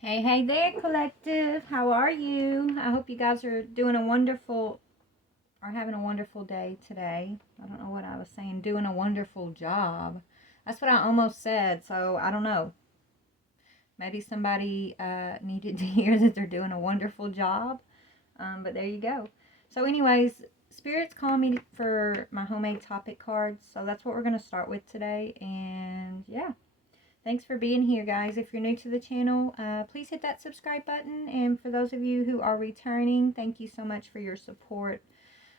Hey, hey there, collective. How are you? I hope you guys are doing a wonderful, or having a wonderful day today. I don't know what I was saying. Doing a wonderful job. That's what I almost said, so I don't know. Maybe somebody needed to hear that they're doing a wonderful job. But there you go. So, anyways, Spirit's calling me for my homemade topic cards. So that's what we're going to start with today. And yeah. Thanks for being here, guys. If you're new to the channel, please hit that subscribe button. And for those of you who are returning, thank you so much for your support.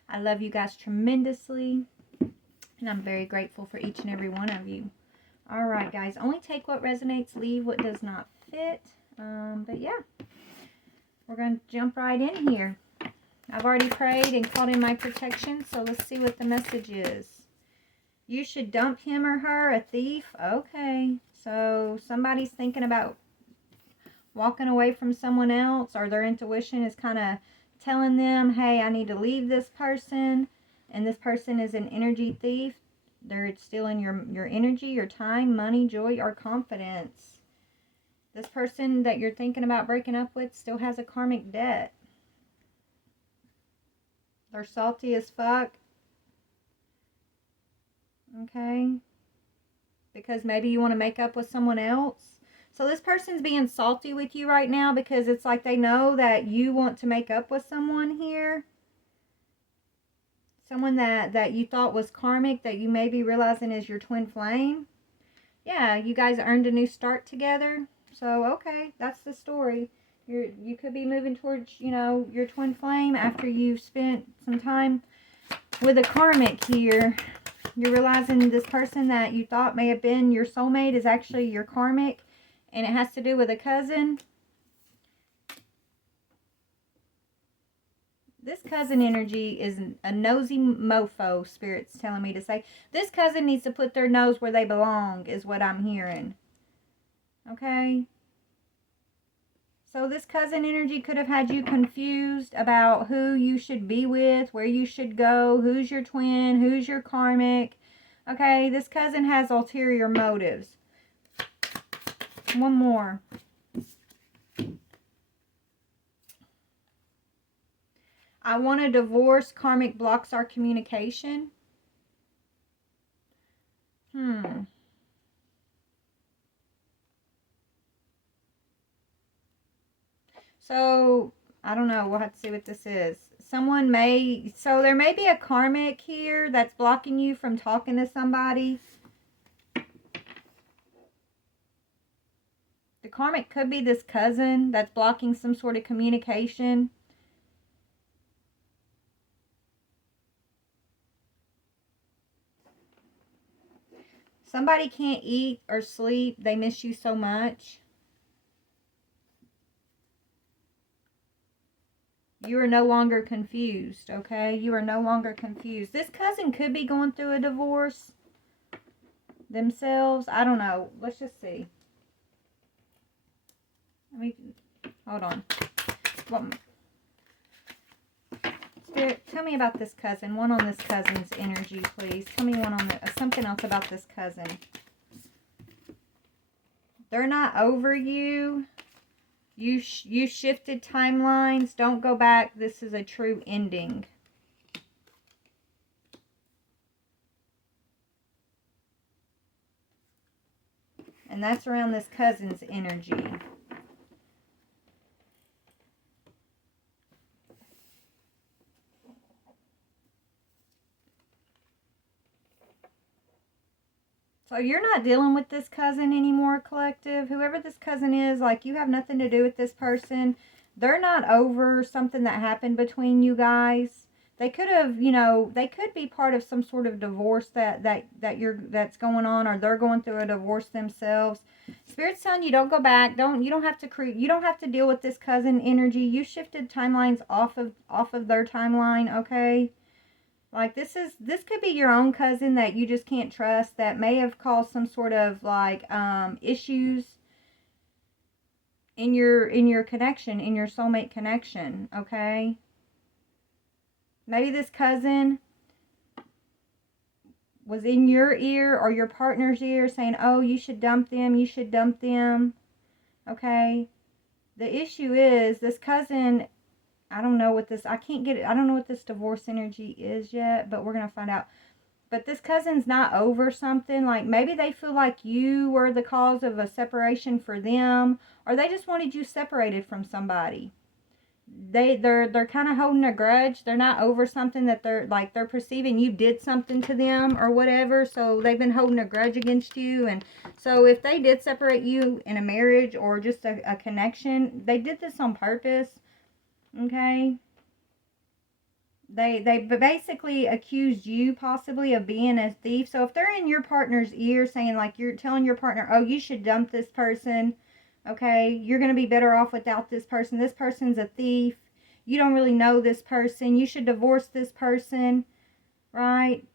I love you guys tremendously, and I'm very grateful for each and every one of you. All right, guys. Only take what resonates, leave what does not fit. But yeah, we're going to jump right in here. I've already prayed and called in my protection, so let's see what the message is. You should dump him or her, a thief. Okay. So somebody's thinking about walking away from someone else, or their intuition is kind of telling them, hey, I need to leave this person, and this person is an energy thief. They're stealing your energy, your time, money, joy, or confidence. This person that you're thinking about breaking up with still has a karmic debt. They're salty as fuck. Okay? Because maybe you want to make up with someone else. So this person's being salty with you right now because it's like they know that you want to make up with someone here. Someone that you thought was karmic, that you may be realizing is your twin flame. Yeah, you guys earned a new start together. So, okay, that's the story. You could be moving towards, your twin flame after you've spent some time with a karmic here. You're realizing this person that you thought may have been your soulmate is actually your karmic, and it has to do with a cousin. This cousin energy is a nosy mofo, Spirit's telling me to say. This cousin needs to put their nose where they belong, is what I'm hearing. Okay? So this cousin energy could have had you confused about who you should be with, where you should go, who's your twin, who's your karmic. Okay, this cousin has ulterior motives. One more. I want a divorce. Karmic blocks our communication. So, I don't know. We'll have to see what this is. So there may be a karmic here that's blocking you from talking to somebody. The karmic could be this cousin that's blocking some sort of communication. Somebody can't eat or sleep. They miss you so much. You are no longer confused, okay? You are no longer confused. This cousin could be going through a divorce themselves. I don't know. Let's just see. Hold on. Spirit, tell me about this cousin. One on this cousin's energy, please. Tell me something else about this cousin. They're not over you. You shifted timelines. Don't go back. This is a true ending. And that's around this cousin's energy. So you're not dealing with this cousin anymore, collective. Whoever this cousin is, like, you have nothing to do with this person. They're not over something that happened between you guys. They could have, they could be part of some sort of divorce that's going on, or they're going through a divorce themselves. Spirit's telling you, don't go back. You don't have to deal with this cousin energy. You shifted timelines off of their timeline, okay? Like, this could be your own cousin that you just can't trust, that may have caused some sort of, like, issues in your connection, in your soulmate connection, okay? Maybe this cousin was in your ear or your partner's ear saying, oh, you should dump them, okay? The issue is this cousin, I don't know what this, I can't get it, I don't know what this divorce energy is yet, but we're going to find out. But this cousin's not over something. Like, maybe they feel like you were the cause of a separation for them, or they just wanted you separated from somebody. They're kind of holding a grudge. They're not over something that they're perceiving you did something to them or whatever. So they've been holding a grudge against you. And so if they did separate you in a marriage or just a connection, they did this on purpose. Okay? They basically accused you possibly of being a thief. So if they're in your partner's ear saying, like, you're telling your partner, oh, you should dump this person, okay, you're going to be better off without this person's a thief, you don't really know this person, you should divorce this person, right?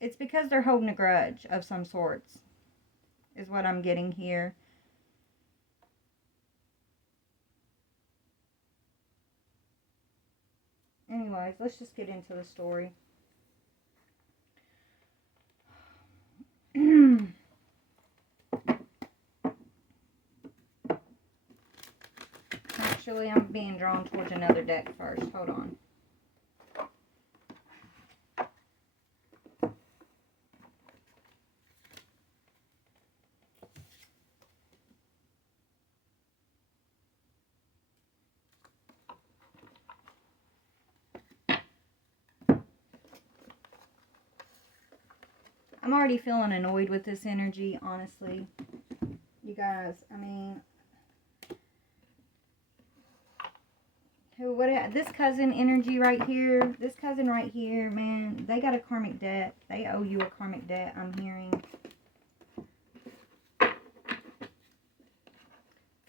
It's because they're holding a grudge of some sorts, is what I'm getting here. Anyways, let's just get into the story. Actually, I'm being drawn towards another deck first. Hold on. I'm already feeling annoyed with this energy, honestly. You guys, I mean, this cousin energy right here, this cousin right here, man, they got a karmic debt. They owe you a karmic debt, I'm hearing.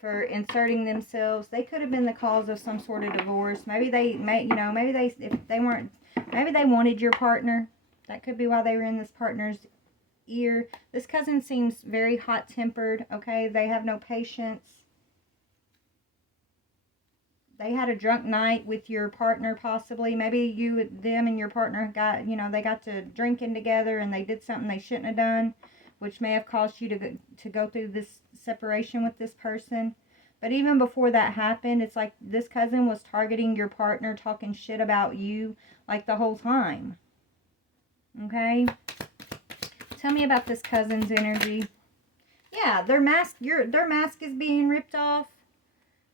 For inserting themselves. They could have been the cause of some sort of divorce. Maybe maybe they wanted your partner. That could be why they were in this partner's ear. This cousin seems very hot-tempered, okay? They have no patience. They had a drunk night with your partner, possibly. Maybe them and your partner got, they got to drinking together and they did something they shouldn't have done, which may have caused you to go through this separation with this person. But even before that happened, it's like this cousin was targeting your partner, talking shit about you, like, the whole time. Okay? Tell me about this cousin's energy. Yeah, their mask is being ripped off.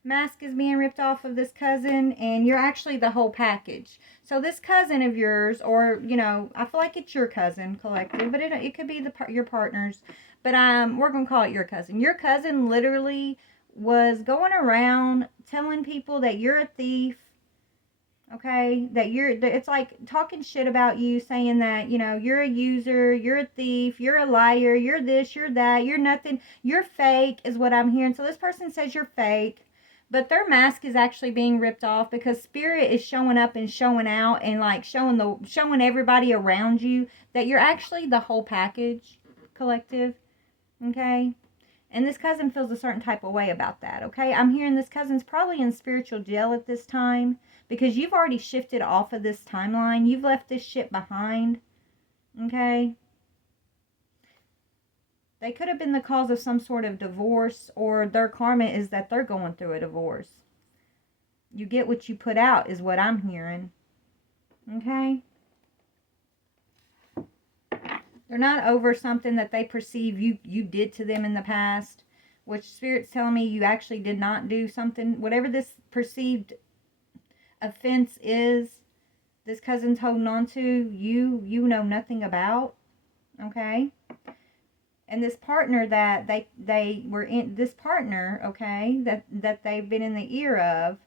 Mask is being ripped off of this cousin, and you're actually the whole package. So this cousin of yours, or, I feel like it's your cousin, collective, but it could be your partner's, but we're going to call it your cousin. Your cousin literally was going around telling people that you're a thief, okay, it's like talking shit about you, saying that, you're a user, you're a thief, you're a liar, you're this, you're that, you're nothing, you're fake, is what I'm hearing. So this person says you're fake. But their mask is actually being ripped off because spirit is showing up and showing out and, like, showing everybody around you that you're actually the whole package, collective. Okay? And this cousin feels a certain type of way about that. Okay? I'm hearing this cousin's probably in spiritual jail at this time because you've already shifted off of this timeline. You've left this shit behind. Okay? They could have been the cause of some sort of divorce, or their karma is that they're going through a divorce. You get what you put out is what I'm hearing. Okay? They're not over something that they perceive you did to them in the past, which Spirit's telling me you actually did not do something. Whatever this perceived offense is, this cousin's holding on to, you know nothing about. Okay? And this partner that they were in, this partner, okay, that they've been in the ear of,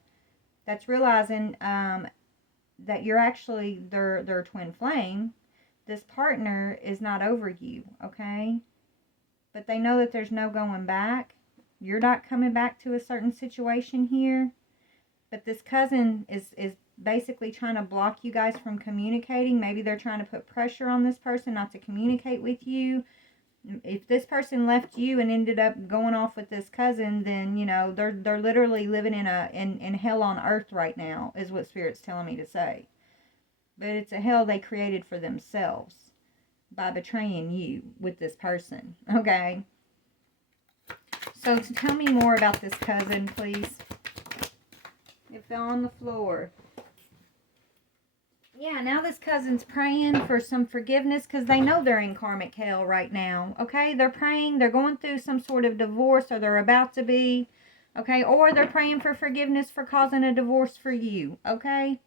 that's realizing that you're actually their twin flame. This partner is not over you, okay? But they know that there's no going back. You're not coming back to a certain situation here. But this cousin is basically trying to block you guys from communicating. Maybe they're trying to put pressure on this person not to communicate with you. If this person left you and ended up going off with this cousin, then, they're literally living in hell on earth right now, is what Spirit's telling me to say. But it's a hell they created for themselves by betraying you with this person, okay? So tell me more about this cousin, please. It fell on the floor. Yeah, now this cousin's praying for some forgiveness because they know they're in karmic hell right now. Okay, they're praying. They're going through some sort of divorce, or they're about to be. Okay, or they're praying for forgiveness for causing a divorce for you. Okay,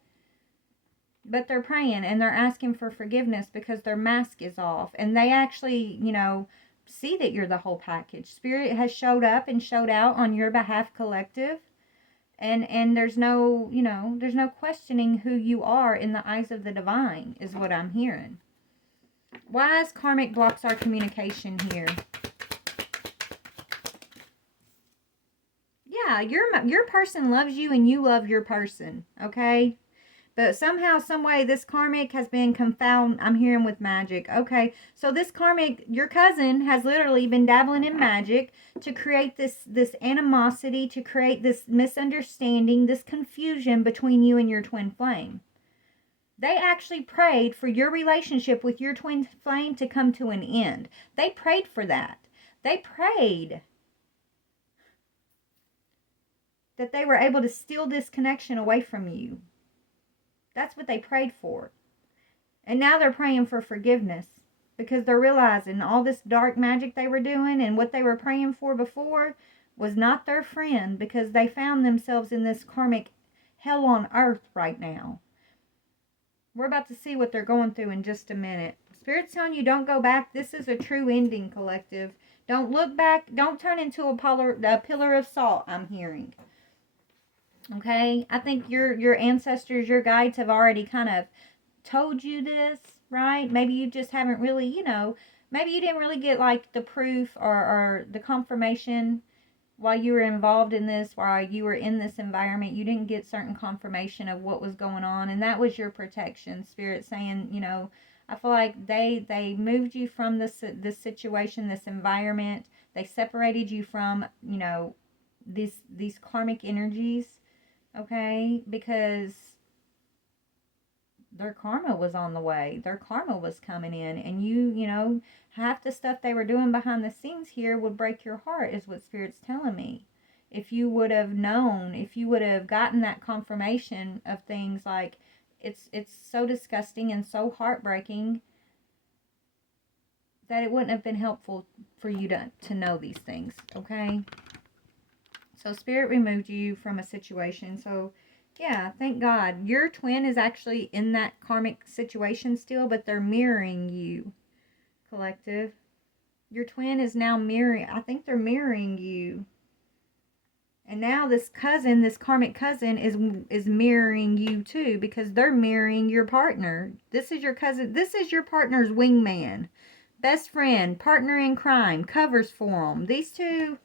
but they're praying and they're asking for forgiveness because their mask is off, and they actually, see that you're the whole package. Spirit has showed up and showed out on your behalf, collective. And there's no, there's no questioning who you are in the eyes of the divine, is what I'm hearing. Why is karmic blocks our communication here? Yeah, your person loves you and you love your person, okay? But somehow, some way, this karmic has been confounded. I'm hearing with magic. Okay, so this karmic, your cousin, has literally been dabbling in magic to create this animosity, to create this misunderstanding, this confusion between you and your twin flame. They actually prayed for your relationship with your twin flame to come to an end. They prayed for that. They prayed that they were able to steal this connection away from you. That's what they prayed for. And now they're praying for forgiveness because they're realizing all this dark magic they were doing and what they were praying for before was not their friend, because they found themselves in this karmic hell on earth right now. We're about to see what they're going through in just a minute. Spirit's telling you, don't go back. This is a true ending, collective. Don't look back. Don't turn into a pillar of salt, I'm hearing. Okay, I think your ancestors, your guides have already kind of told you this, right? Maybe you just haven't really, maybe you didn't really get like the proof or the confirmation while you were involved in this, while you were in this environment. You didn't get certain confirmation of what was going on, and that was your protection. Spirit saying, I feel like they moved you from this situation, this environment. They separated you from, these karmic energies. Okay, because their karma was on the way. Their karma was coming in, and half the stuff they were doing behind the scenes here would break your heart, is what Spirit's telling me. If you would have known, if you would have gotten that confirmation of things like it's so disgusting and so heartbreaking that it wouldn't have been helpful for you to know these things, okay? So Spirit removed you from a situation. So, yeah, thank God. Your twin is actually in that karmic situation still, but they're mirroring you, collective. Your twin is now mirroring. I think they're mirroring you. And now this cousin, this karmic cousin, is mirroring you too, because they're mirroring your partner. This is your cousin. This is your partner's wingman. Best friend, partner in crime, covers for them. These two,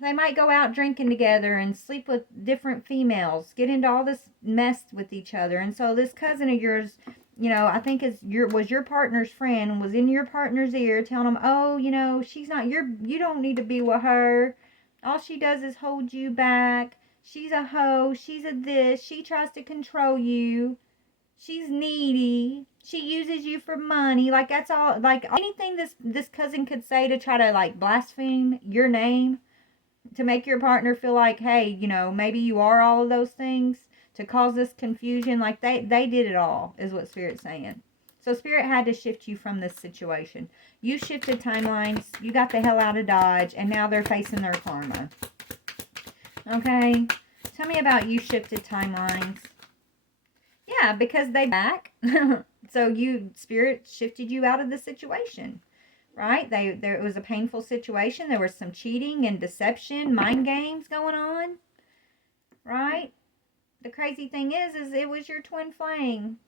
they might go out drinking together and sleep with different females, get into all this mess with each other. And so this cousin of yours, I think was your partner's friend, and was in your partner's ear telling him, oh, she's not you don't need to be with her. All she does is hold you back. She's a hoe. She's a this. She tries to control you. She's needy. She uses you for money. Like, that's all. Like, anything this cousin could say to try to, like, blaspheme your name, to make your partner feel like, hey, maybe you are all of those things, to cause this confusion. Like, they did it all, is what Spirit's saying. So Spirit had to shift you from this situation. You shifted timelines. You got the hell out of Dodge, and now they're facing their karma. Okay? Tell me about you shifted timelines. Yeah, because they back. So Spirit shifted you out of the situation. Right? It was a painful situation. There was some cheating and deception, mind games going on. Right? The crazy thing is it was your twin flame.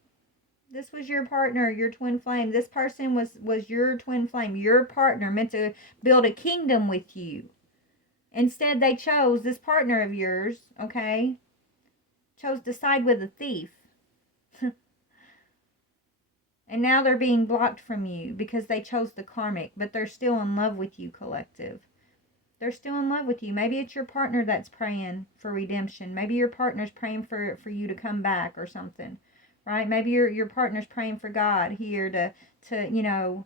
This was your partner, your twin flame. This person was your twin flame, your partner, meant to build a kingdom with you. Instead, they chose, this partner of yours, okay, chose to side with a thief. And now they're being blocked from you because they chose the karmic, but they're still in love with you, collective. They're still in love with you. Maybe it's your partner that's praying for redemption. Maybe your partner's praying for you to come back or something, right? Maybe your partner's praying for God here to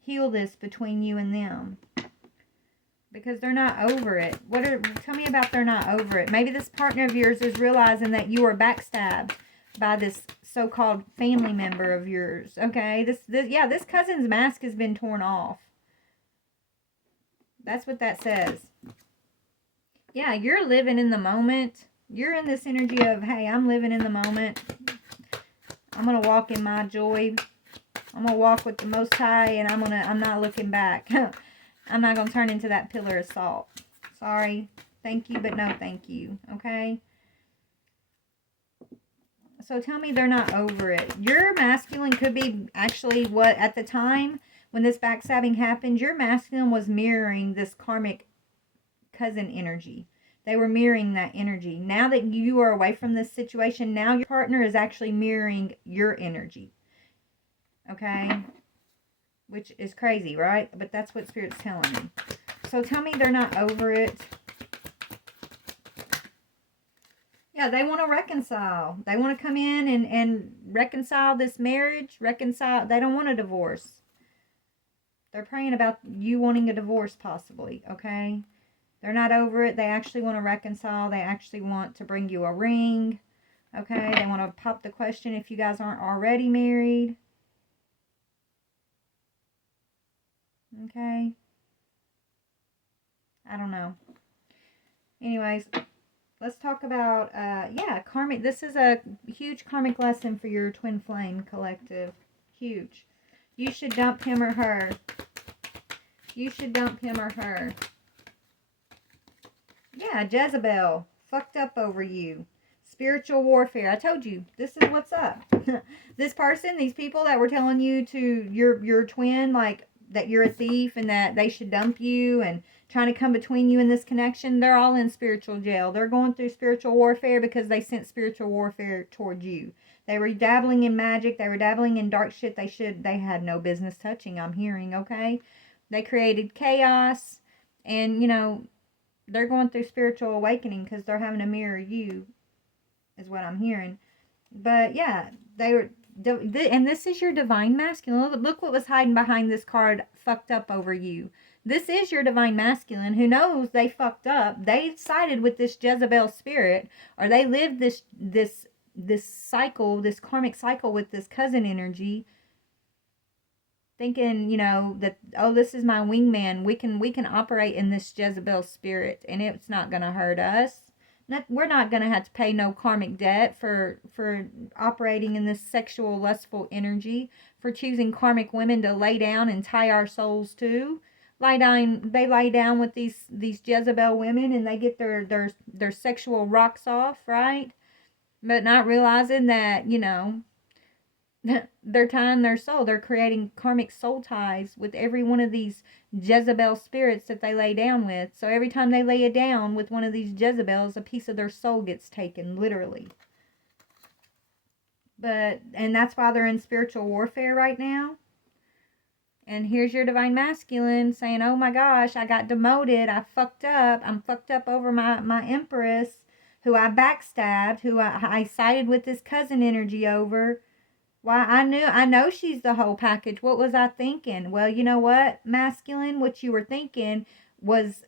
heal this between you and them. Because they're not over it. Tell me about they're not over it. Maybe this partner of yours is realizing that you were backstabbed by this so-called family member of yours. Okay, this cousin's mask has been torn off. That's what that says. Yeah, you're living in the moment. You're in this energy of, hey, I'm living in the moment. I'm gonna walk in my joy. I'm gonna walk with the Most High, and I'm not looking back. I'm not gonna turn into that pillar of salt. Sorry. Thank you, but no thank you. Okay? So tell me they're not over it. Your masculine could be actually what, at the time when this backstabbing happened, your masculine was mirroring this karmic cousin energy. They were mirroring that energy. Now that you are away from this situation, now your partner is actually mirroring your energy. Okay? Which is crazy, right? But that's what Spirit's telling me. So tell me they're not over it. Yeah, they want to reconcile. They want to come in and reconcile this marriage. Reconcile. They don't want a divorce. They're praying about you wanting a divorce possibly, okay? They're not over it. They actually want to reconcile. They actually want to bring you a ring, okay? They want to pop the question if you guys aren't already married. Okay? I don't know. Anyways, let's talk about, karmic. This is a huge karmic lesson for your twin flame collective. Huge. You should dump him or her. You should dump him or her. Yeah, Jezebel. Fucked up over you. Spiritual warfare. I told you, this is what's up. This person, these people that were telling you to your twin, like, that you're a thief and that they should dump you and trying to come between you and this connection, they're all in spiritual jail. They're going through spiritual warfare because they sent spiritual warfare toward you. They were dabbling in magic. They were dabbling in dark shit they had no business touching, I'm hearing, okay? They created chaos, and, they're going through spiritual awakening because they're having to mirror you, is what I'm hearing. But, yeah, they were... And this is your divine masculine. Look what was hiding behind this card, fucked up over you. This is your divine masculine who knows they fucked up. They sided with this Jezebel spirit, or they lived this cycle, this karmic cycle with this cousin energy, thinking, that, oh, this is my wingman. We can operate in this Jezebel spirit, and it's not going to hurt us. We're not going to have to pay no karmic debt for operating in this sexual, lustful energy, for choosing karmic women to lay down and tie our souls to. They lay down with these Jezebel women, and they get their sexual rocks off, right? But not realizing that, they're tying their soul. They're creating karmic soul ties with every one of these Jezebel spirits that they lay down with. So every time they lay it down with one of these Jezebels, a piece of their soul gets taken, literally. And that's why they're in spiritual warfare right now. And here's your divine masculine saying, oh my gosh, I got demoted. I fucked up. I'm fucked up over my empress, who I backstabbed, who I sided with this cousin energy over. Why, I know she's the whole package. What was I thinking? Well, you know what, masculine? What you were thinking was,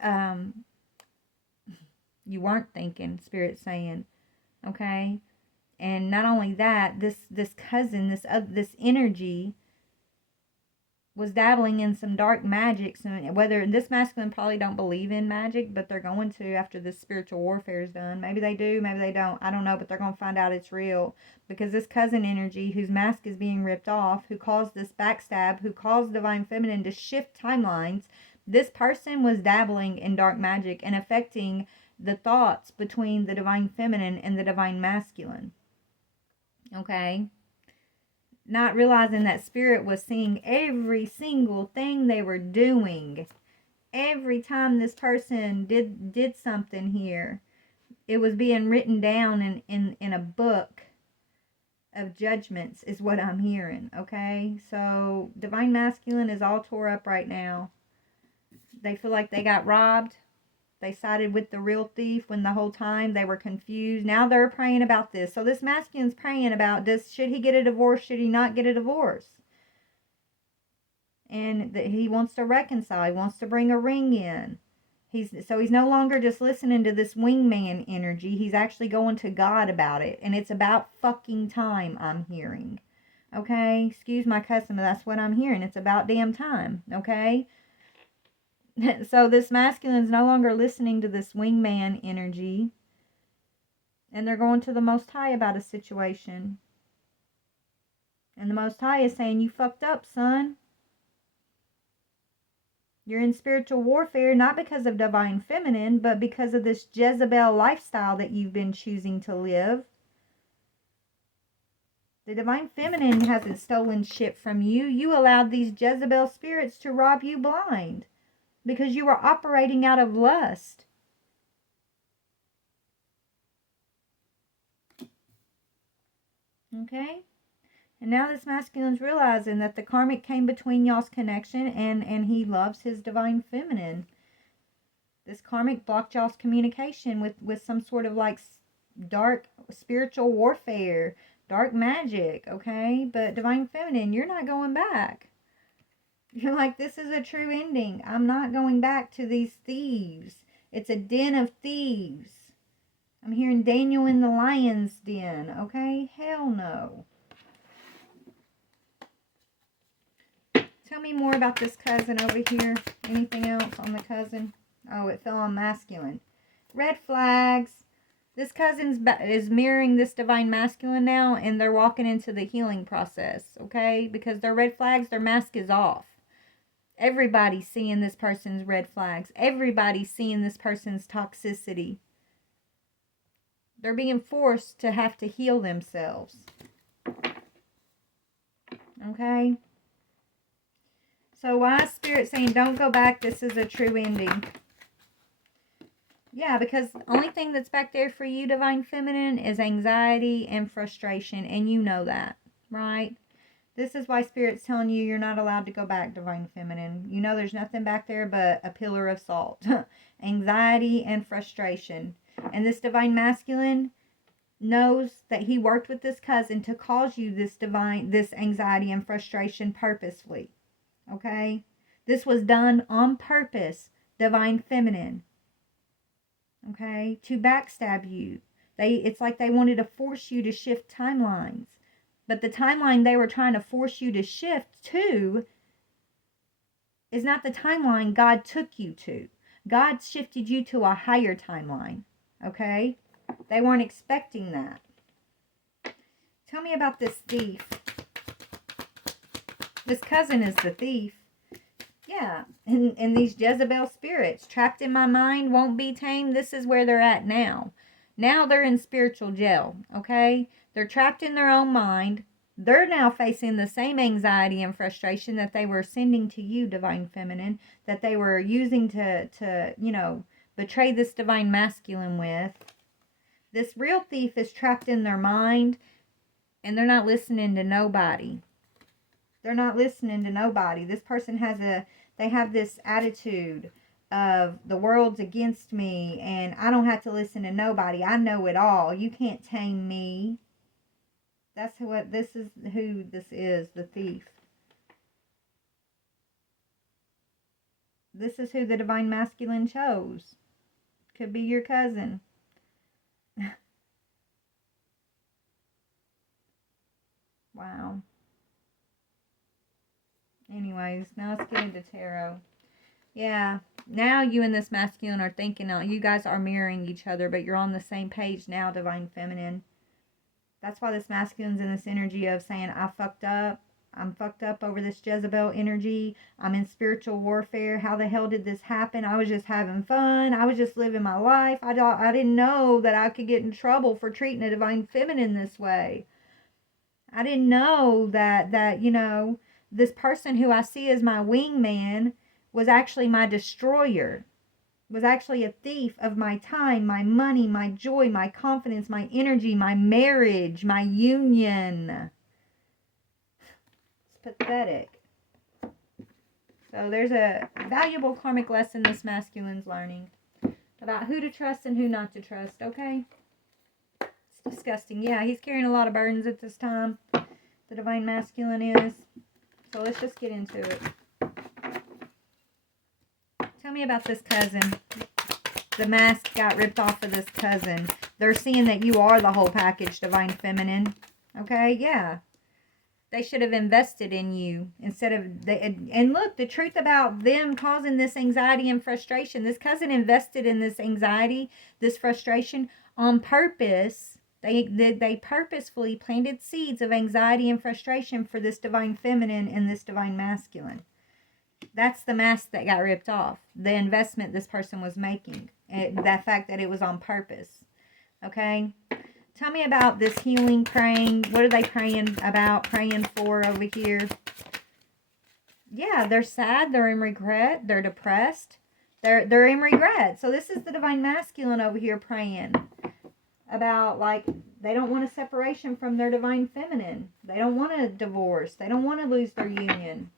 you weren't thinking, Spirit's saying, okay? And not only that, this cousin, this energy was dabbling in some dark magic. So whether this masculine probably don't believe in magic, but they're going to after this spiritual warfare is done. Maybe they do, maybe they don't. I don't know, but they're going to find out it's real. Because this cousin energy, whose mask is being ripped off, who caused this backstab, who caused Divine Feminine to shift timelines, this person was dabbling in dark magic and affecting the thoughts between the Divine Feminine and the Divine Masculine. Okay? Not realizing that Spirit was seeing every single thing they were doing. Every time this person did something here, it was being written down in a book of judgments, is what I'm hearing, okay? So, Divine Masculine is all tore up right now. They feel like they got robbed. They sided with the real thief when the whole time they were confused. Now they're praying about this. So this masculine's praying about, should he get a divorce? Should he not get a divorce? And he wants to reconcile. He wants to bring a ring in. He's no longer just listening to this wingman energy. He's actually going to God about it. And it's about fucking time, I'm hearing. Okay? Excuse my cussing, but that's what I'm hearing. It's about damn time. Okay? So this masculine's no longer listening to this wingman energy. And they're going to the Most High about a situation. And the Most High is saying, you fucked up, son. You're in spiritual warfare, not because of divine feminine, but because of this Jezebel lifestyle that you've been choosing to live. The divine feminine hasn't stolen shit from you. You allowed these Jezebel spirits to rob you blind because you were operating out of lust. Okay? And now this masculine's realizing that the karmic came between y'all's connection and he loves his divine feminine. This karmic blocked y'all's communication with some sort of like dark spiritual warfare, dark magic, okay? But divine feminine, you're not going back. You're like, this is a true ending. I'm not going back to these thieves. It's a den of thieves. I'm hearing Daniel in the lion's den, okay? Hell no. Tell me more about this cousin over here. Anything else on the cousin? Oh, it fell on masculine. Red flags. This cousin is mirroring this divine masculine now, and they're walking into the healing process, okay? Because their red flags, their mask is off. Everybody's seeing this person's red flags. Everybody's seeing this person's toxicity. They're being forced to have to heal themselves. Okay? So why is Spirit saying, don't go back, this is a true ending? Yeah, because the only thing that's back there for you, Divine Feminine, is anxiety and frustration. And you know that, right? This is why Spirit's telling you you're not allowed to go back, Divine Feminine. You know there's nothing back there but a pillar of salt. Anxiety and frustration. And this Divine Masculine knows that he worked with this cousin to cause you this anxiety and frustration purposefully. Okay? This was done on purpose, Divine Feminine. Okay? To backstab you. It's like they wanted to force you to shift timelines. But the timeline they were trying to force you to shift to is not the timeline God took you to. God shifted you to a higher timeline. Okay? They weren't expecting that. Tell me about this thief. This cousin is the thief. Yeah. And these Jezebel spirits trapped in my mind, won't be tamed. This is where they're at now. Now they're in spiritual jail. Okay? They're trapped in their own mind. They're now facing the same anxiety and frustration that they were sending to you, Divine Feminine, that they were using to betray this Divine Masculine with. This real thief is trapped in their mind, and they're not listening to nobody. They're not listening to nobody. This person they have this attitude of the world's against me, and I don't have to listen to nobody. I know it all. You can't tame me. That's who this is, the thief. This is who the Divine Masculine chose. Could be your cousin. Wow. Anyways, now let's get into tarot. Yeah, now you and this masculine are thinking, you guys are mirroring each other, but you're on the same page now, Divine Feminine. That's why this masculine's in this energy of saying, I fucked up. I'm fucked up over this Jezebel energy. I'm in spiritual warfare. How the hell did this happen? I was just having fun. I was just living my life. I didn't know that I could get in trouble for treating a Divine Feminine this way. I didn't know that this person who I see as my wingman was actually my destroyer. Was actually a thief of my time, my money, my joy, my confidence, my energy, my marriage, my union. It's pathetic. So there's a valuable karmic lesson this masculine's learning about who to trust and who not to trust, okay? It's disgusting. Yeah, he's carrying a lot of burdens at this time. The Divine Masculine is. So let's just get into it. Tell me about this cousin. The mask got ripped off of this cousin. They're seeing that you are the whole package, Divine Feminine. Okay, yeah. They should have invested in you instead of... And look, the truth about them causing this anxiety and frustration. This cousin invested in this anxiety, this frustration on purpose. They purposefully planted seeds of anxiety and frustration for this Divine Feminine and this Divine Masculine. That's the mask that got ripped off. The investment this person was making. That fact that it was on purpose. Okay? Tell me about this healing praying. What are they praying about, praying for over here? Yeah, they're sad. They're in regret. They're depressed. They're in regret. So this is the Divine Masculine over here praying about, like, they don't want a separation from their Divine Feminine. They don't want a divorce. They don't want to lose their union.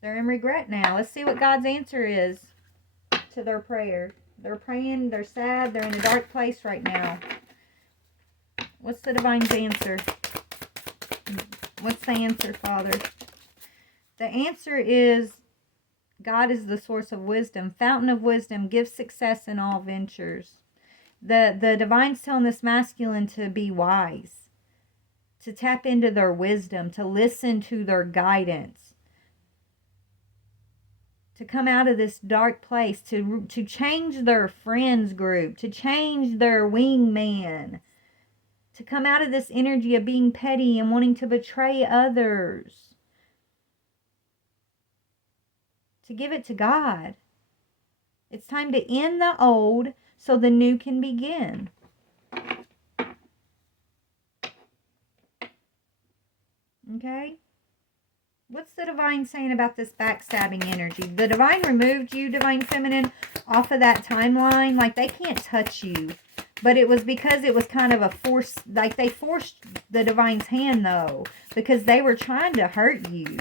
They're in regret now. Let's see what God's answer is to their prayer. They're praying. They're sad. They're in a dark place right now. What's the Divine's answer? What's the answer, Father? The answer is God is the source of wisdom. Fountain of wisdom. Gives success in all ventures. The Divine's telling this masculine to be wise. To tap into their wisdom. To listen to their guidance. To come out of this dark place, to change their friends group, to change their wingman, to come out of this energy of being petty and wanting to betray others, to give it to God. It's time to end the old so the new can begin. Okay? What's the Divine saying about this backstabbing energy? The Divine removed you, Divine Feminine, off of that timeline. Like, they can't touch you. But it was because it was kind of a force. Like, they forced the Divine's hand, though. Because they were trying to hurt you.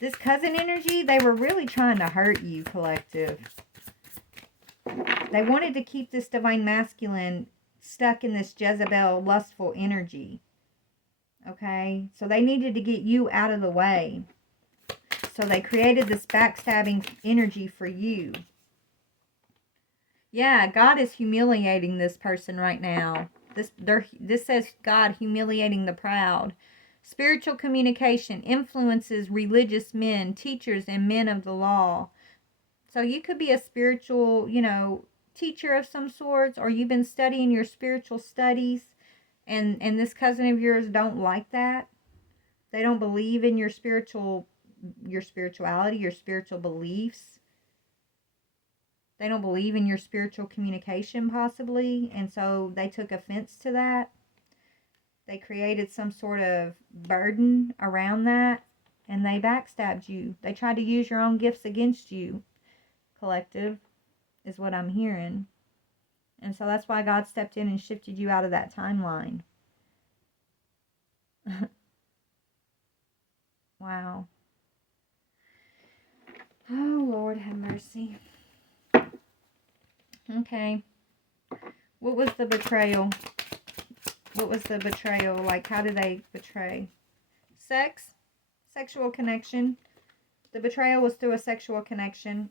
This cousin energy, they were really trying to hurt you, collective. They wanted to keep this Divine Masculine stuck in this Jezebel lustful energy. Okay, so they needed to get you out of the way. So they created this backstabbing energy for you. Yeah, God is humiliating this person right now. This says God humiliating the proud. Spiritual communication influences religious men, teachers, and men of the law. So you could be a spiritual, teacher of some sorts, or you've been studying your spiritual studies. And this cousin of yours don't like that. They don't believe in your spirituality, your spiritual beliefs. They don't believe in your spiritual communication, possibly. And so they took offense to that. They created some sort of burden around that. And they backstabbed you. They tried to use your own gifts against you. Collective is what I'm hearing. And so that's why God stepped in and shifted you out of that timeline. Wow. Oh, Lord, have mercy. Okay. What was the betrayal? What was the betrayal? Like, how did they betray? Sex? Sexual connection. The betrayal was through a sexual connection.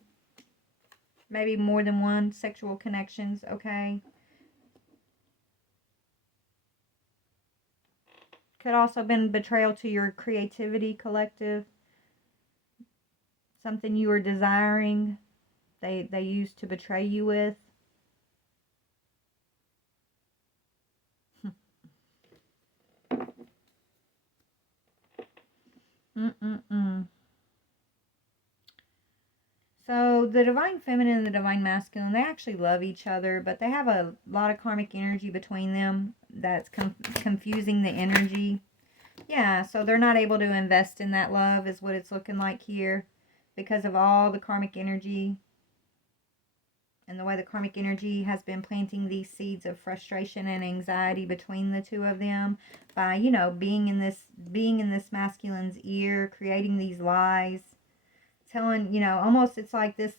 Maybe more than one sexual connections, okay? Could also have been betrayal to your creativity, collective. Something you were desiring, they used to betray you with. So the Divine Feminine and the Divine Masculine, they actually love each other, but they have a lot of karmic energy between them that's confusing the energy. Yeah, so they're not able to invest in that love is what it's looking like here because of all the karmic energy and the way the karmic energy has been planting these seeds of frustration and anxiety between the two of them by, being in this masculine's ear, creating these lies. Telling, almost it's like this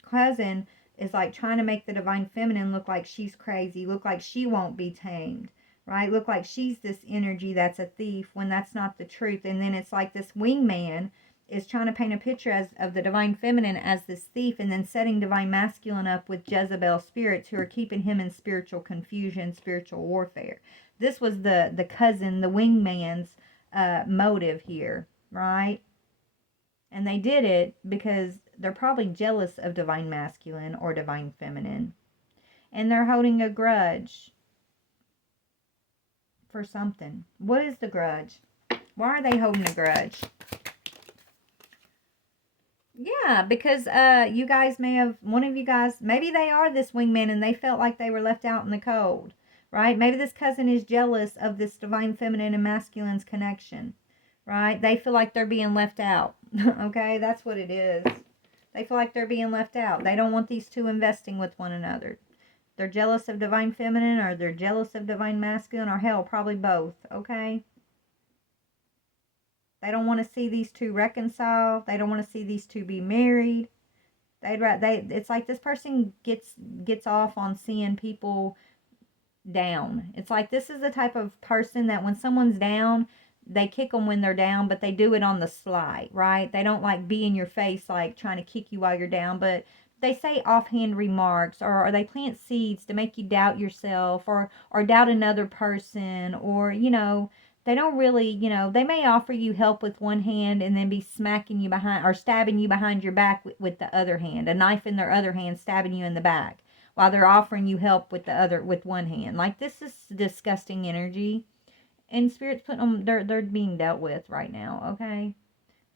cousin is like trying to make the Divine Feminine look like she's crazy, look like she won't be tamed, right? Look like she's this energy that's a thief when that's not the truth. And then it's like this wingman is trying to paint a picture of the divine feminine as this thief, and then setting divine masculine up with Jezebel spirits who are keeping him in spiritual confusion, spiritual warfare. This was the cousin, the wingman's motive here, right? And they did it because they're probably jealous of divine masculine or divine feminine. And they're holding a grudge for something. What is the grudge? Why are they holding a grudge? Yeah, because you guys may have, one of you guys, maybe they are this wingman and they felt like they were left out in the cold, right? Maybe this cousin is jealous of this divine feminine and masculine's connection, right? They feel like they're being left out, okay? That's what it is. They feel like they're being left out. They don't want these two investing with one another. They're jealous of divine feminine, or they're jealous of divine masculine, or hell, probably both, okay? They don't want to see these two reconcile. They don't want to see these two be married. It's like this person gets off on seeing people down. It's like this is the type of person that when someone's down, they kick them when they're down, but they do it on the sly, right? They don't like be in your face like trying to kick you while you're down, but they say offhand remarks, or they plant seeds to make you doubt yourself, or doubt another person, or they don't really, they may offer you help with one hand and then be smacking you behind or stabbing you behind your back with the other hand, a knife in their other hand, stabbing you in the back while they're offering you help with one hand. Like, this is disgusting energy, and Spirit's putting them, they're being dealt with right now, okay?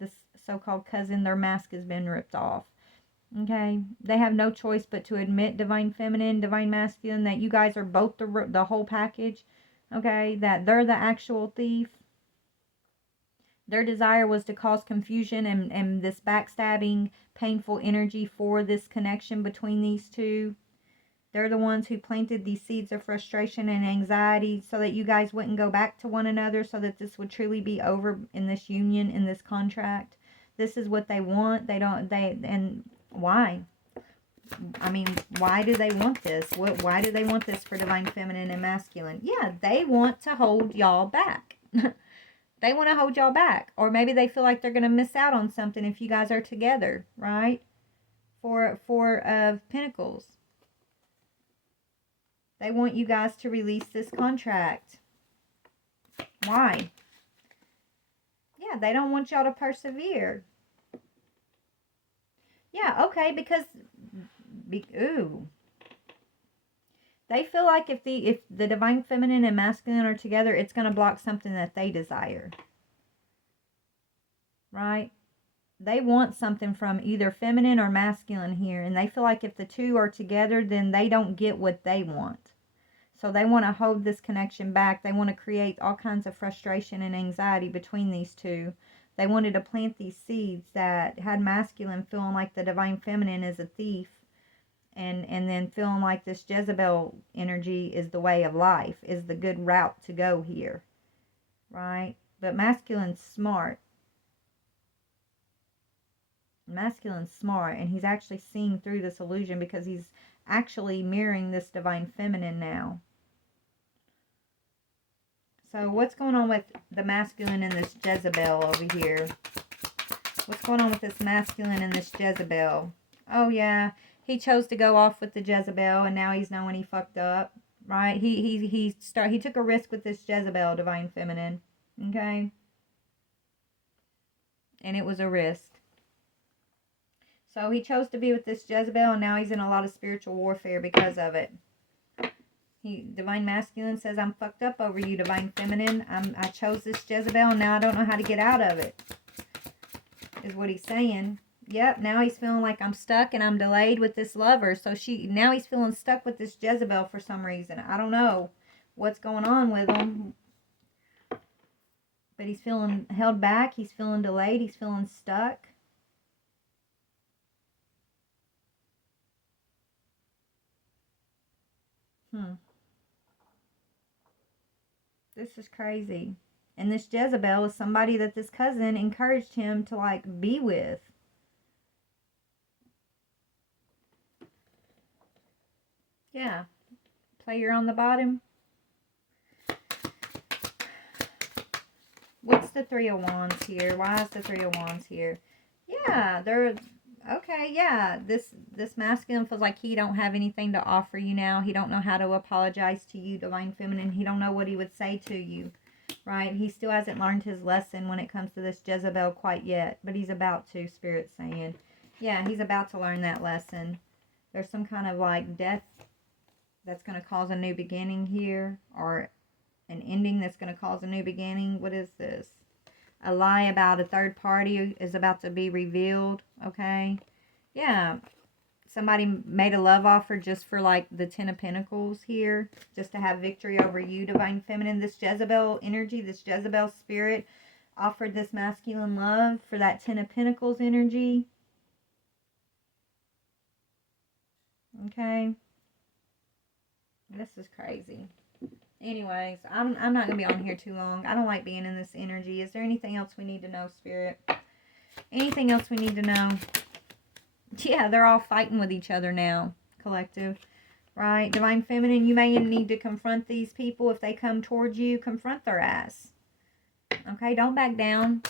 This so-called cousin, their mask has been ripped off, okay? They have no choice but to admit, divine feminine, divine masculine, that you guys are both the whole package. Okay, that they're the actual thief. Their desire was to cause confusion and this backstabbing, painful energy for this connection between these two. They're the ones who planted these seeds of frustration and anxiety so that you guys wouldn't go back to one another, so that this would truly be over in this union, in this contract. This is what they want. And why? I mean, why do they want this? Why do they want this for divine feminine and masculine? Yeah, they want to hold y'all back. They want to hold y'all back. Or maybe they feel like they're going to miss out on something if you guys are together, right? Four of Pentacles. They want you guys to release this contract. Why? Yeah, they don't want y'all to persevere. Yeah, okay, because they feel like if the divine feminine and masculine are together, it's going to block something that they desire. Right? They want something from either feminine or masculine here, and they feel like if the two are together, then they don't get what they want. So they want to hold this connection back. They want to create all kinds of frustration and anxiety between these two. They wanted to plant these seeds that had masculine feeling like the divine feminine is a thief, and then feeling like this Jezebel energy is the way of life, is the good route to go here, right? But masculine's smart. Masculine's smart, and he's actually seeing through this illusion because he's actually mirroring this divine feminine now. So what's going on with the masculine and this Jezebel over here? What's going on with this masculine and this Jezebel? Oh yeah, he chose to go off with the Jezebel, and now he's knowing he fucked up, right? He took a risk with this Jezebel, divine feminine, okay? And it was a risk. So he chose to be with this Jezebel, and now he's in a lot of spiritual warfare because of it. Divine masculine says, I'm fucked up over you, divine feminine. I chose this Jezebel, and now I don't know how to get out of it, is what he's saying. Yep, now he's feeling like I'm stuck and I'm delayed with this lover. So now he's feeling stuck with this Jezebel for some reason. I don't know what's going on with him. But he's feeling held back. He's feeling delayed. He's feeling stuck. This is crazy. And this Jezebel is somebody that this cousin encouraged him to, like, be with. Yeah. Player on the bottom. What's the Three of Wands here? Why is the Three of Wands here? Yeah, they're okay. Yeah, this masculine feels like he don't have anything to offer you now. He don't know how to apologize to you, Divine Feminine. He don't know what he would say to you, right? He still hasn't learned his lesson when it comes to this Jezebel quite yet, but he's about to. Spirit's saying, yeah, he's about to learn that lesson. There's some kind of like death that's going to cause a new beginning here, or an ending that's going to cause a new beginning. What is this? A lie about a third party is about to be revealed, okay? Yeah, somebody made a love offer just for like the Ten of Pentacles here, just to have victory over you, Divine Feminine. This Jezebel energy, this Jezebel spirit offered this masculine love for that Ten of Pentacles energy. Okay? This is crazy. Anyways, I'm not going to be on here too long. I don't like being in this energy. Is there anything else we need to know, Spirit? Anything else we need to know? Yeah, they're all fighting with each other now, collective. Right? Divine Feminine, you may need to confront these people. If they come towards you, confront their ass. Okay? Don't back down.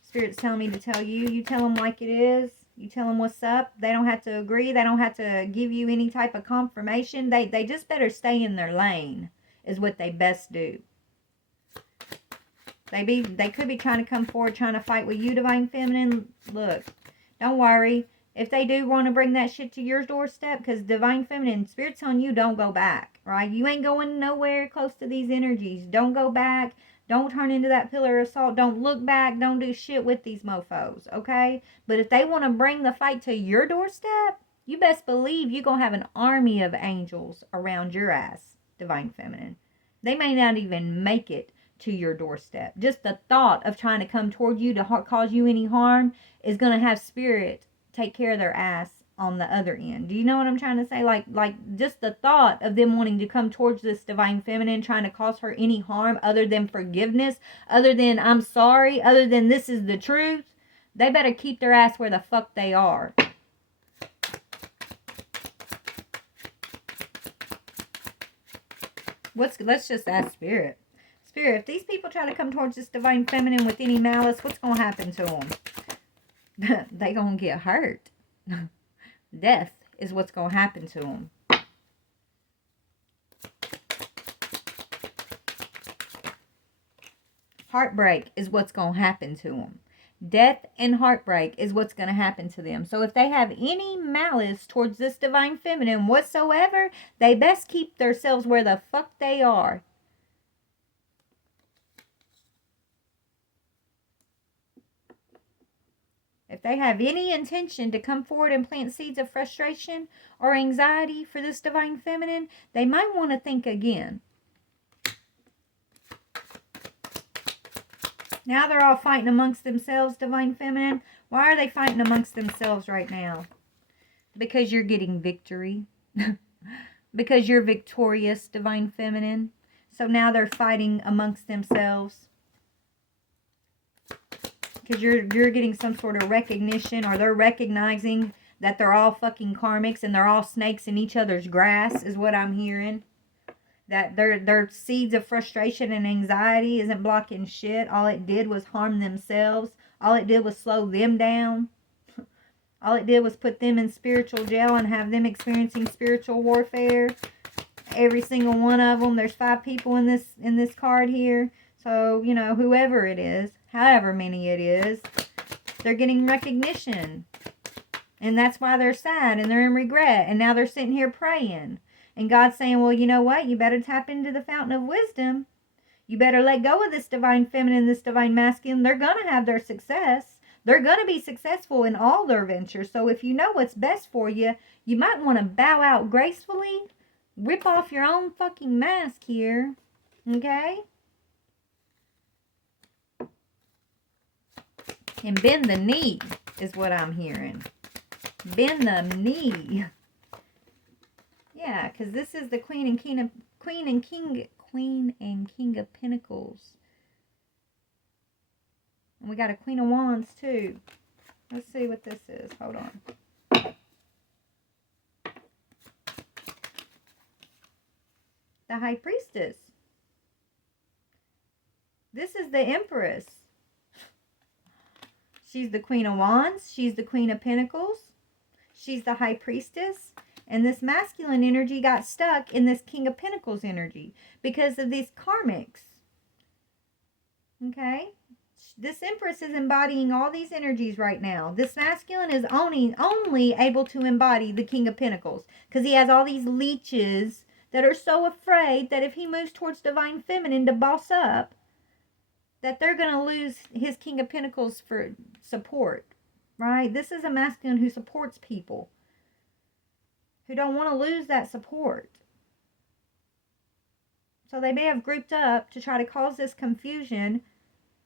Spirit's telling me to tell you. You tell them like it is. You tell them what's up. They don't have to agree. They don't have to give you any type of confirmation. They just better stay in their lane is what they best do. They could be trying to come forward, trying to fight with you, Divine Feminine. Look, don't worry. If they do want to bring that shit to your doorstep, because Divine Feminine, Spirit's telling you don't go back, right? You ain't going nowhere close to these energies. Don't go back. Don't turn into that pillar of salt. Don't look back. Don't do shit with these mofos, okay? But if they want to bring the fight to your doorstep, you best believe you're going to have an army of angels around your ass, Divine Feminine. They may not even make it to your doorstep. Just the thought of trying to come toward you to cause you any harm is going to have Spirit take care of their ass on the other end. Do you know what I'm trying to say? Like just the thought of them wanting to come towards this Divine Feminine, trying to cause her any harm other than forgiveness, other than I'm sorry, other than this is the truth, they better keep their ass where the fuck they are. Let's just ask Spirit. Spirit, if these people try to come towards this Divine Feminine with any malice, what's going to happen to them? They going to get hurt. Death is what's going to happen to them. Heartbreak is what's going to happen to them. Death and heartbreak is what's going to happen to them. So if they have any malice towards this Divine Feminine whatsoever, they best keep themselves where the fuck they are. If they have any intention to come forward and plant seeds of frustration or anxiety for this Divine Feminine, they might want to think again. Now they're all fighting amongst themselves, Divine Feminine. Why are they fighting amongst themselves right now? Because you're getting victory. Because you're victorious, Divine Feminine. So now they're fighting amongst themselves. Because you're getting some sort of recognition, or they're recognizing that they're all fucking karmics and they're all snakes in each other's grass, is what I'm hearing. That their seeds of frustration and anxiety isn't blocking shit. All it did was harm themselves. All it did was slow them down. All it did was put them in spiritual jail and have them experiencing spiritual warfare. Every single one of them. There's 5 people in this card here. So, you know, whoever it is, however many it is, they're getting recognition. And that's why they're sad and they're in regret. And now they're sitting here praying. And God's saying, well, you know what? You better tap into the fountain of wisdom. You better let go of this Divine Feminine, this Divine Masculine. They're going to have their success. They're going to be successful in all their ventures. So if you know what's best for you, you might want to bow out gracefully. Rip off your own fucking mask here. Okay? And bend the knee is what I'm hearing. Bend the knee. Yeah, because this is the Queen and King of Pentacles. And we got a Queen of Wands too. Let's see what this is. Hold on. The High Priestess. This is the Empress. She's the Queen of Wands. She's the Queen of Pentacles. She's the High Priestess. And this masculine energy got stuck in this King of Pentacles energy because of these karmics. Okay? This Empress is embodying all these energies right now. This masculine is only able to embody the King of Pentacles because he has all these leeches that are so afraid that if he moves towards Divine Feminine to boss up, that they're going to lose his King of Pentacles for support, right? This is a masculine who supports people, who don't want to lose that support. So they may have grouped up to try to cause this confusion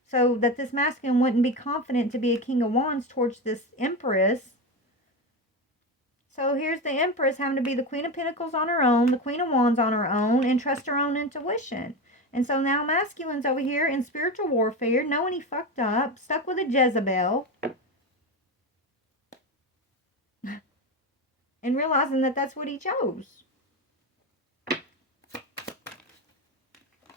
so that this masculine wouldn't be confident to be a King of Wands towards this Empress. So here's the Empress having to be the Queen of Pentacles on her own, the Queen of Wands on her own, and trust her own intuition. And so now masculine's over here in spiritual warfare, knowing he fucked up, stuck with a Jezebel, and realizing that that's what he chose.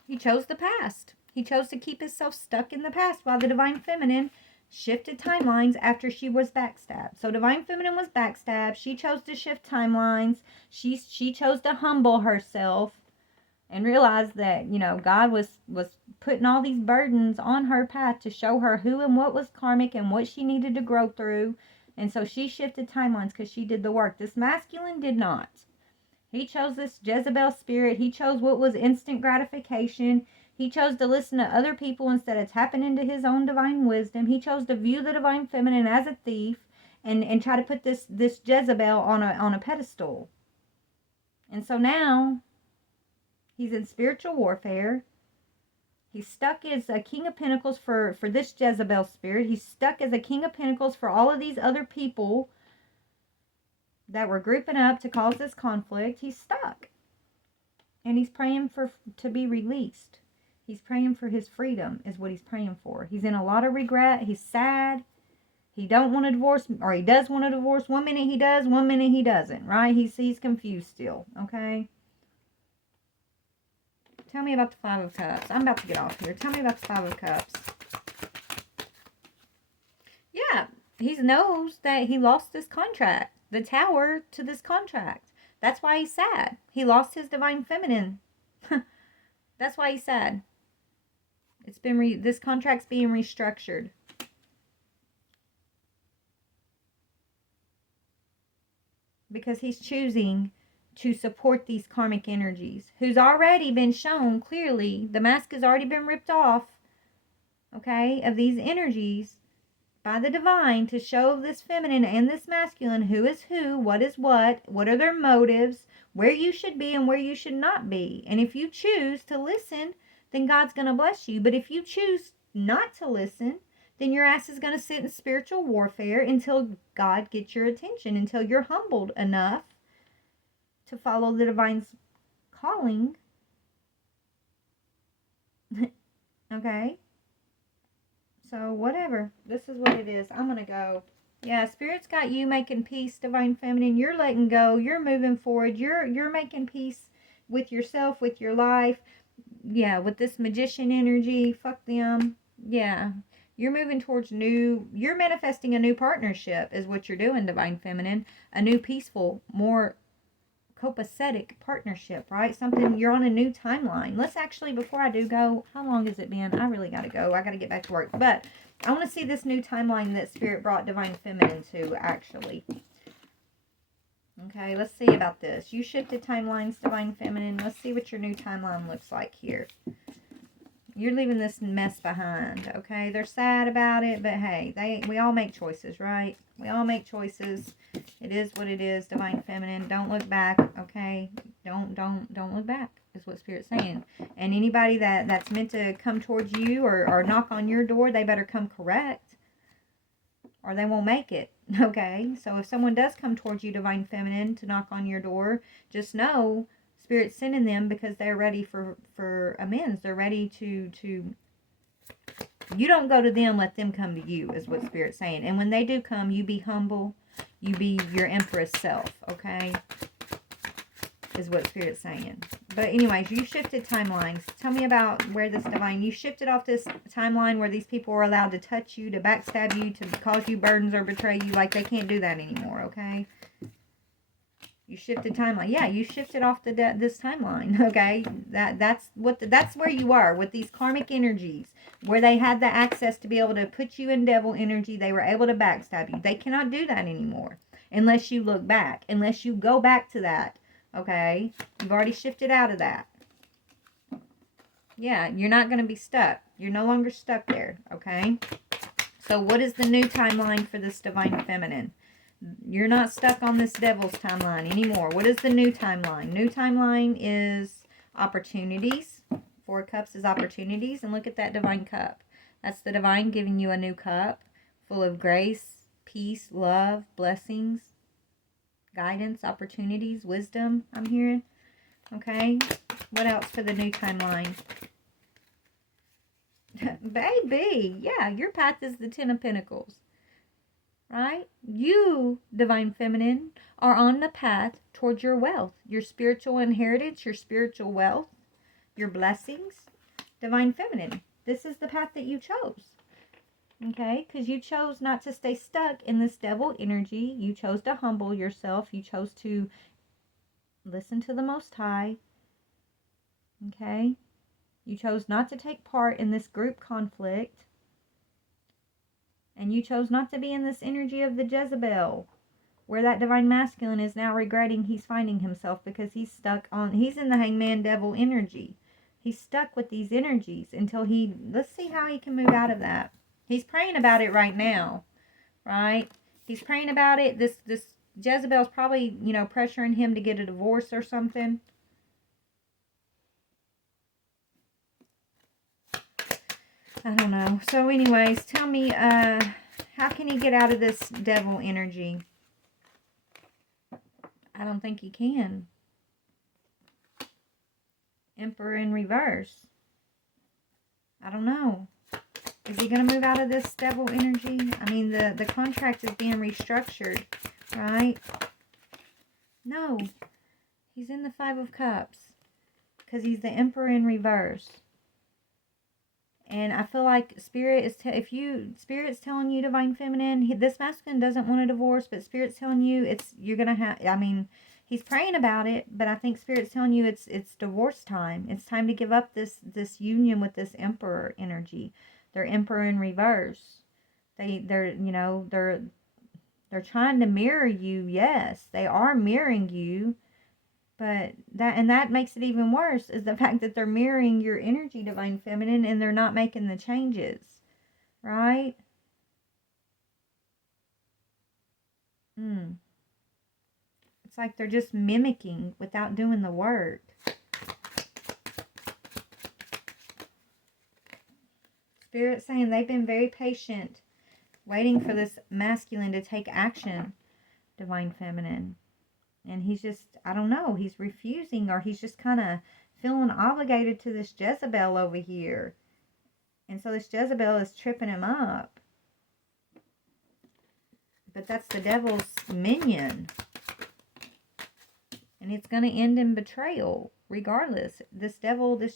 He chose the past. He chose to keep himself stuck in the past while the Divine Feminine shifted timelines after she was backstabbed. So Divine Feminine was backstabbed. She chose to shift timelines. She chose to humble herself and realize that, you know, God was putting all these burdens on her path to show her who and what was karmic and what she needed to grow through. And so she shifted timelines because she did the work. This masculine did not. He chose this Jezebel spirit. He chose what was instant gratification. He chose to listen to other people instead of tapping into his own divine wisdom. He chose to view the Divine Feminine as a thief and try to put this Jezebel on a pedestal. And so now he's in spiritual warfare. He's stuck as a King of Pentacles for this Jezebel spirit. He's stuck as a King of Pentacles for all of these other people that were grouping up to cause this conflict. He's stuck. And he's praying to be released. He's praying for his freedom is what he's praying for. He's in a lot of regret. He's sad. He don't want a divorce, or he does want a divorce. 1 minute he does, 1 minute he doesn't, right? He's confused still, okay? Tell me about the Five of Cups. I'm about to get off here. Tell me about the Five of Cups. Yeah, he knows that he lost this contract, the Tower to this contract. That's why he's sad. He lost his Divine Feminine. That's why he's sad. It's been this contract's being restructured. Because he's choosing to support these karmic energies. Who's already been shown clearly, the mask has already been ripped off, okay, of these energies by the divine to show this feminine and this masculine who is who, what is what are their motives, where you should be and where you should not be. And if you choose to listen, then God's going to bless you. But if you choose not to listen, then your ass is going to sit in spiritual warfare until God gets your attention, until you're humbled enough to follow the divine's calling. Okay? So, whatever. This is what it is. I'm going to go. Yeah, Spirit's got you making peace, Divine Feminine. You're letting go. You're moving forward. You're making peace with yourself, with your life. Yeah, with this Magician energy. Fuck them. Yeah. You're moving towards you're manifesting a new partnership is what you're doing, Divine Feminine. A new peaceful, more copacetic partnership, right? Something, you're on a new timeline. Let's actually, before I do go, how long has it been? I really got to go. I got to get back to work. But I want to see this new timeline that Spirit brought Divine Feminine to, actually. Okay, let's see about this. You shifted timelines, Divine Feminine. Let's see what your new timeline looks like here. You're leaving this mess behind, okay? They're sad about it, but hey, we all make choices, right? We all make choices. It is what it is, Divine Feminine. Don't look back, okay? Don't look back, is what Spirit's saying. And anybody that's meant to come towards you or knock on your door, they better come correct, or they won't make it, okay? So if someone does come towards you, Divine Feminine, to knock on your door, just know Spirit's sending them because they're ready for amends. They're ready to you don't go to them, let them come to you, is what Spirit's saying. And when they do come, you be humble. You be your Empress self, okay? Is what Spirit's saying. But anyways, you shifted timelines. Tell me about where this divine, you shifted off this timeline where these people were allowed to touch you, to backstab you, to cause you burdens or betray you. Like, they can't do that anymore, okay? You shifted timeline. Yeah, you shifted off this timeline, okay? That's where you are with these karmic energies, where they had the access to be able to put you in devil energy. They were able to backstab you. They cannot do that anymore unless you look back, unless you go back to that, okay? You've already shifted out of that. Yeah, you're not going to be stuck. You're no longer stuck there, okay? So what is the new timeline for this divine feminine? You're not stuck on this devil's timeline anymore. What is the new timeline? New timeline is opportunities. 4 cups is opportunities. And look at that divine cup. That's the divine giving you a new cup full of grace, peace, love, blessings, guidance, opportunities, wisdom, I'm hearing. Okay. What else for the new timeline? Baby, yeah, your path is the 10 of Pentacles. Right? You, divine feminine, are on the path towards your wealth, your spiritual inheritance, your spiritual wealth, your blessings. Divine feminine, this is the path that you chose. Okay? Because you chose not to stay stuck in this devil energy. You chose to humble yourself. You chose to listen to the Most High. Okay? You chose not to take part in this group conflict. And you chose not to be in this energy of the Jezebel, where that divine masculine is now regretting he's finding himself because he's in the hangman devil energy. He's stuck with these energies until let's see how he can move out of that. He's praying about it right now, right? He's praying about it. This Jezebel's probably, pressuring him to get a divorce or something. I don't know. So anyways, tell me, how can he get out of this devil energy? I don't think he can. Emperor in reverse. I don't know. Is he going to move out of this devil energy? I mean, the contract is being restructured, right? No. He's in the 5 of Cups. Because he's the Emperor in reverse. And I feel like Spirit is, Spirit's telling you, divine feminine, this masculine doesn't want a divorce, but Spirit's telling you you're going to have, he's praying about it, but I think Spirit's telling you it's divorce time. It's time to give up this union with this Emperor energy. They're Emperor in reverse. They're trying to mirror you. Yes, they are mirroring you. But that makes it even worse, is the fact that they're mirroring your energy, divine feminine, and they're not making the changes, right? It's like they're just mimicking without doing the work. Spirit's saying they've been very patient, waiting for this masculine to take action, divine feminine. And he's just, I don't know, he's refusing, or he's just kind of feeling obligated to this Jezebel over here. And so this Jezebel is tripping him up. But that's the devil's minion. And it's going to end in betrayal, regardless. This Jezebel is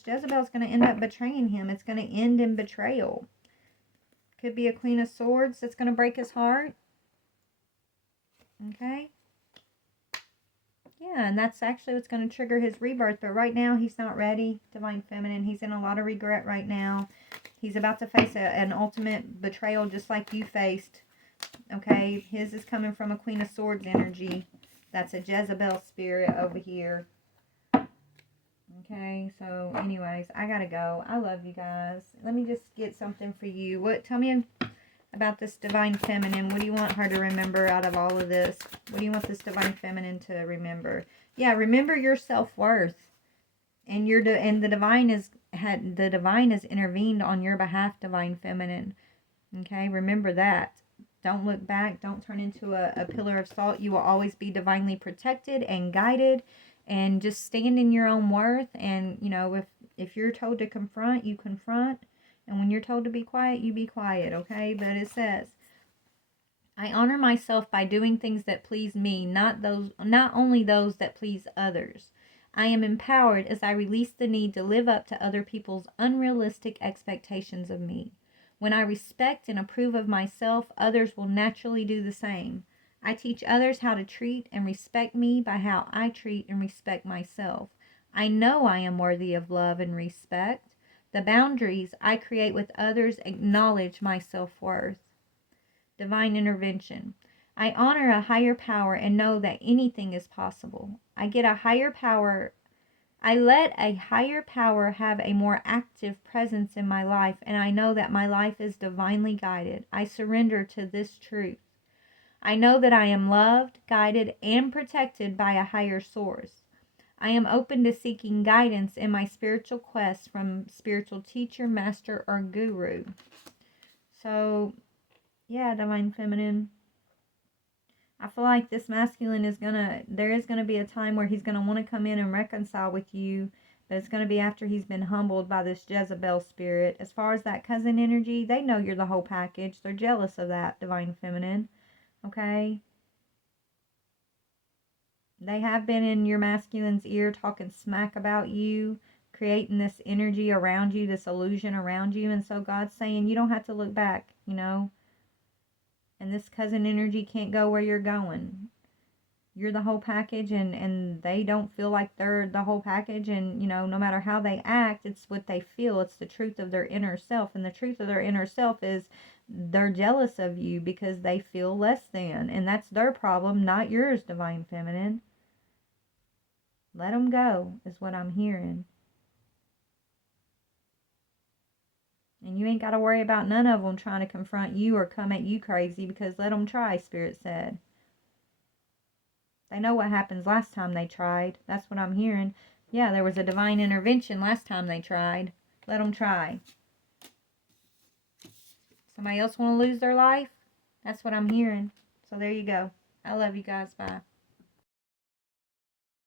going to end up betraying him. It's going to end in betrayal. Could be a Queen of Swords that's going to break his heart. Okay? Yeah, and that's actually what's going to trigger his rebirth. But right now, he's not ready, divine feminine. He's in a lot of regret right now. He's about to face an ultimate betrayal just like you faced. Okay? His is coming from a Queen of Swords energy. That's a Jezebel spirit over here. Okay, so anyways, I gotta go. I love you guys. Let me just get something for you. Tell me about this divine feminine. What do you want her to remember out of all of this? What do you want this divine feminine to remember? Yeah, remember your self-worth. And the divine has intervened on your behalf, divine feminine. Okay, remember that. Don't look back. Don't turn into a pillar of salt. You will always be divinely protected and guided. And just stand in your own worth. And, if you're told to confront, you confront. And when you're told to be quiet, you be quiet, okay? But it says, I honor myself by doing things that please me, not only those that please others. I am empowered as I release the need to live up to other people's unrealistic expectations of me. When I respect and approve of myself, others will naturally do the same. I teach others how to treat and respect me by how I treat and respect myself. I know I am worthy of love and respect. The boundaries I create with others acknowledge my self-worth. Divine intervention. I honor a higher power and know that anything is possible. I let a higher power have a more active presence in my life, and I know that my life is divinely guided. I surrender to this truth. I know that I am loved, guided, and protected by a higher source. I am open to seeking guidance in my spiritual quest from spiritual teacher, master, or guru. So, yeah, Divine Feminine. I feel like this masculine there is gonna be a time where he's gonna want to come in and reconcile with you, but it's gonna be after he's been humbled by this Jezebel spirit. As far as that cousin energy, they know you're the whole package. They're jealous of that, Divine Feminine. Okay? They have been in your masculine's ear talking smack about you, creating this energy around you, this illusion around you. And so God's saying you don't have to look back, And this cousin energy can't go where you're going. You're the whole package, and they don't feel like they're the whole package. And, no matter how they act, it's what they feel. It's the truth of their inner self. And the truth of their inner self is they're jealous of you because they feel less than. And that's their problem, not yours, Divine Feminine. Let them go, is what I'm hearing. And you ain't got to worry about none of them trying to confront you or come at you crazy, because let them try, Spirit said. They know what happens last time they tried. That's what I'm hearing. Yeah, there was a divine intervention last time they tried. Let them try. Somebody else want to lose their life? That's what I'm hearing. So there you go. I love you guys. Bye.